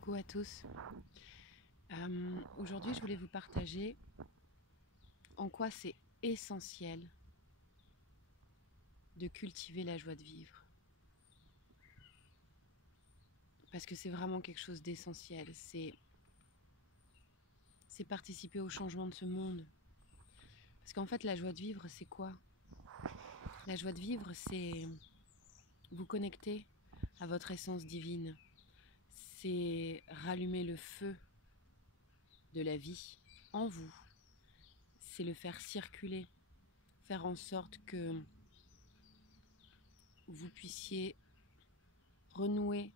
Coucou à tous. Aujourd'hui, je voulais vous partager en quoi c'est essentiel de cultiver la joie de vivre. Parce que c'est vraiment quelque chose d'essentiel. C'est participer au changement de ce monde. Parce qu'en fait, la joie de vivre, c'est quoi? La joie de vivre, c'est vous connecter à votre essence divine. C'est rallumer le feu de la vie en vous. C'est le faire circuler. Faire en sorte que vous puissiez renouer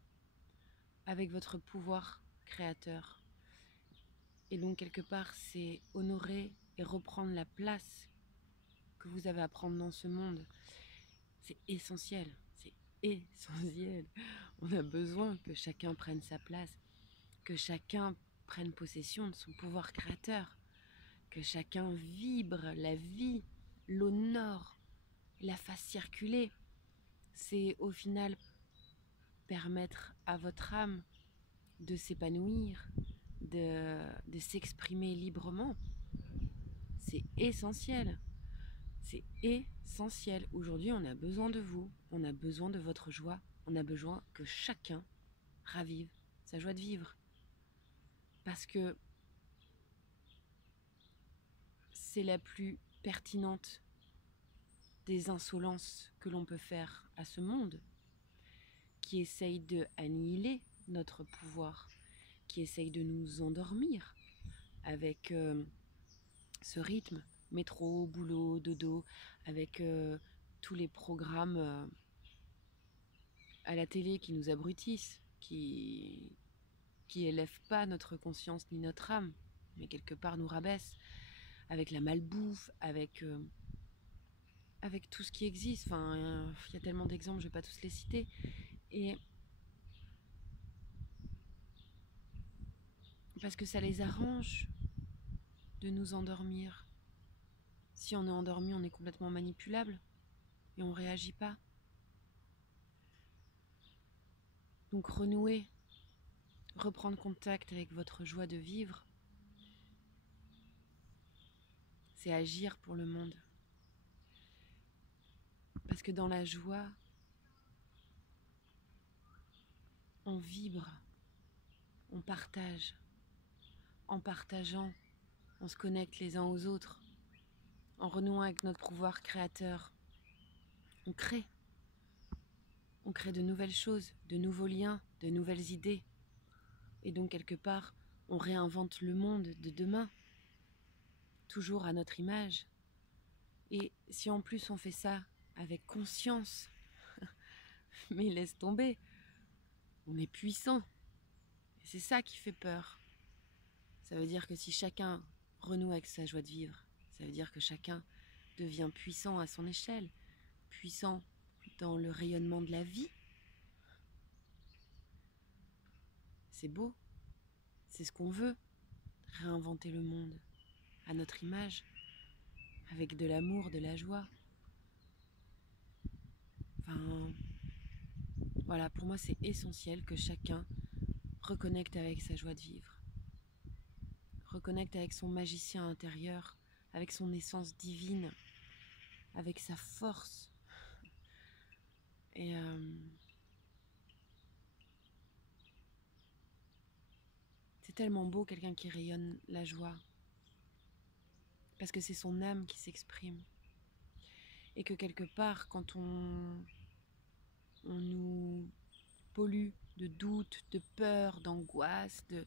avec votre pouvoir créateur. Et donc quelque part, c'est honorer et reprendre la place que vous avez à prendre dans ce monde. C'est essentiel, c'est essentiel. On a besoin que chacun prenne sa place, que chacun prenne possession de son pouvoir créateur, que chacun vibre la vie, l'honore, la fasse circuler. C'est au final permettre à votre âme de s'épanouir, de s'exprimer librement. C'est essentiel. C'est essentiel. Aujourd'hui, on a besoin de vous. On a besoin de votre joie. On a besoin que chacun ravive sa joie de vivre. Parce que c'est la plus pertinente des insolences que l'on peut faire à ce monde, qui essaye de annihiler notre pouvoir, qui essaye de nous endormir avec ce rythme, métro, boulot, dodo, avec tous les programmes à la télé qui nous abrutissent, qui élèvent pas notre conscience ni notre âme, mais quelque part nous rabaissent, avec la malbouffe, avec tout ce qui existe. Enfin, il y a tellement d'exemples, je vais pas tous les citer. Et parce que ça les arrange de nous endormir. Si on est endormi, on est complètement manipulable et on réagit pas. Donc renouer, reprendre contact avec votre joie de vivre, c'est agir pour le monde. Parce que dans la joie, on vibre, on partage. En partageant, on se connecte les uns aux autres. En renouant avec notre pouvoir créateur, on crée. On crée de nouvelles choses, de nouveaux liens, de nouvelles idées. Et donc quelque part, on réinvente le monde de demain, toujours à notre image. Et si en plus on fait ça avec conscience, mais laisse tomber, on est puissant. Et c'est ça qui fait peur. Ça veut dire que si chacun renoue avec sa joie de vivre, ça veut dire que chacun devient puissant à son échelle, puissant dans le rayonnement de la vie. C'est beau, c'est ce qu'on veut, réinventer le monde à notre image, avec de l'amour, de la joie. Enfin, voilà, pour moi c'est essentiel que chacun reconnecte avec sa joie de vivre, reconnecte avec son magicien intérieur, avec son essence divine, avec sa force. Et c'est tellement beau quelqu'un qui rayonne la joie, parce que c'est son âme qui s'exprime. Et que quelque part, quand on nous pollue de doutes, de peur, d'angoisse, de...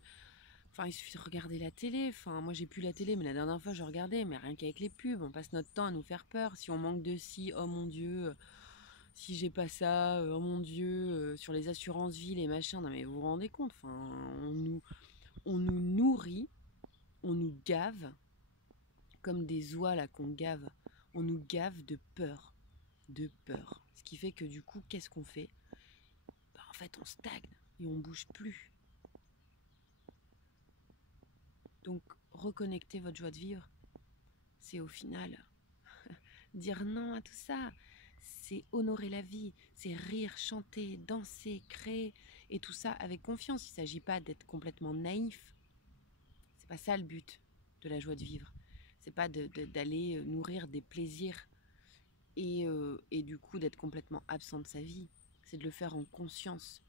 Enfin, il suffit de regarder la télé. Enfin, moi, j'ai plus la télé, mais la dernière fois, je regardais. Mais rien qu'avec les pubs, on passe notre temps à nous faire peur. Si on manque de ci, oh mon Dieu, si j'ai pas ça, oh mon Dieu, sur les assurances vie, les machins. Non, mais vous vous rendez compte, enfin, on nous nourrit, on nous gave, comme des oies là qu'on gave. On nous gave de peur. De peur. Ce qui fait que du coup, qu'est-ce qu'on fait? Bah, en fait, on stagne et on bouge plus. Donc, reconnecter votre joie de vivre, c'est au final dire non à tout ça. c'est honorer la vie, c'est rire, chanter, danser, créer, et tout ça avec confiance. Il ne s'agit pas d'être complètement naïf. C'est pas ça le but de la joie de vivre. C'est pas d'aller nourrir des plaisirs et du coup d'être complètement absent de sa vie. C'est de le faire en conscience.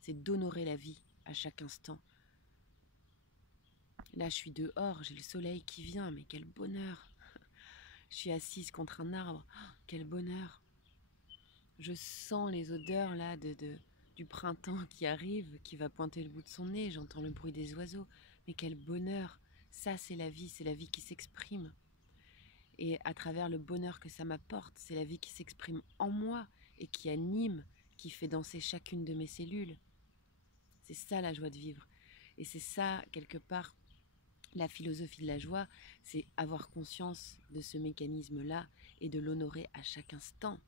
C'est d'honorer la vie à chaque instant. Là, je suis dehors, j'ai le soleil qui vient, mais quel bonheur! Je suis assise contre un arbre, oh, quel bonheur! Je sens les odeurs là du printemps qui arrive, qui va pointer le bout de son nez, j'entends le bruit des oiseaux, mais quel bonheur! Ça, c'est la vie qui s'exprime. Et à travers le bonheur que ça m'apporte, c'est la vie qui s'exprime en moi et qui anime, qui fait danser chacune de mes cellules. C'est ça la joie de vivre. Et c'est ça, quelque part, la philosophie de la joie, c'est avoir conscience de ce mécanisme-là et de l'honorer à chaque instant.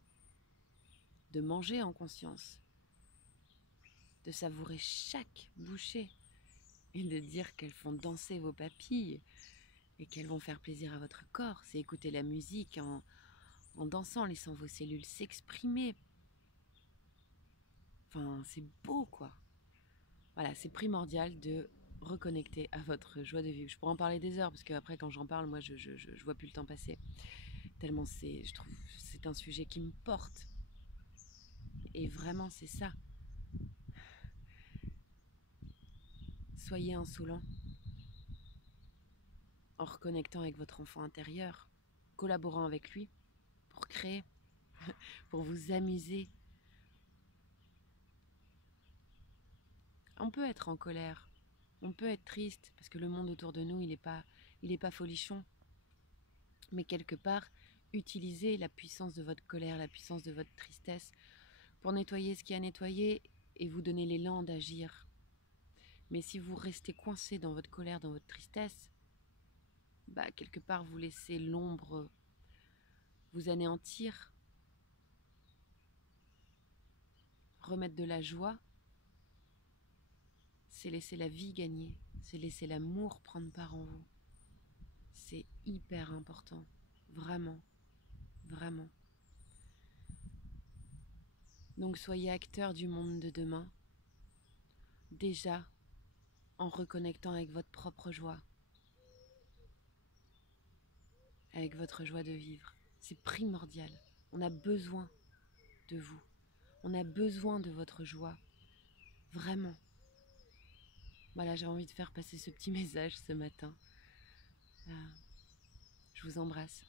De manger en conscience, de savourer chaque bouchée et de dire qu'elles font danser vos papilles et qu'elles vont faire plaisir à votre corps. C'est écouter la musique en dansant, laissant vos cellules s'exprimer. Enfin, c'est beau, quoi. Voilà, c'est primordial de reconnecter à votre joie de vivre. Je pourrais en parler des heures, parce qu'après, quand j'en parle, moi, je vois plus le temps passer. Tellement je trouve, c'est un sujet qui me porte. Et vraiment, c'est ça. Soyez insolent en reconnectant avec votre enfant intérieur, collaborant avec lui pour créer, pour vous amuser. On peut être en colère, on peut être triste, parce que le monde autour de nous, il est pas folichon. Mais quelque part, utilisez la puissance de votre colère, la puissance de votre tristesse pour nettoyer ce qui a nettoyé et vous donner l'élan d'agir. Mais si vous restez coincé dans votre colère, dans votre tristesse, bah quelque part vous laissez l'ombre vous anéantir. Remettre de la joie, c'est laisser la vie gagner, c'est laisser l'amour prendre part en vous. C'est hyper important, vraiment, vraiment. Donc soyez acteur du monde de demain, déjà en reconnectant avec votre propre joie, avec votre joie de vivre. C'est primordial. On a besoin de vous. On a besoin de votre joie. Vraiment. Voilà, j'ai envie de faire passer ce petit message ce matin. Je vous embrasse.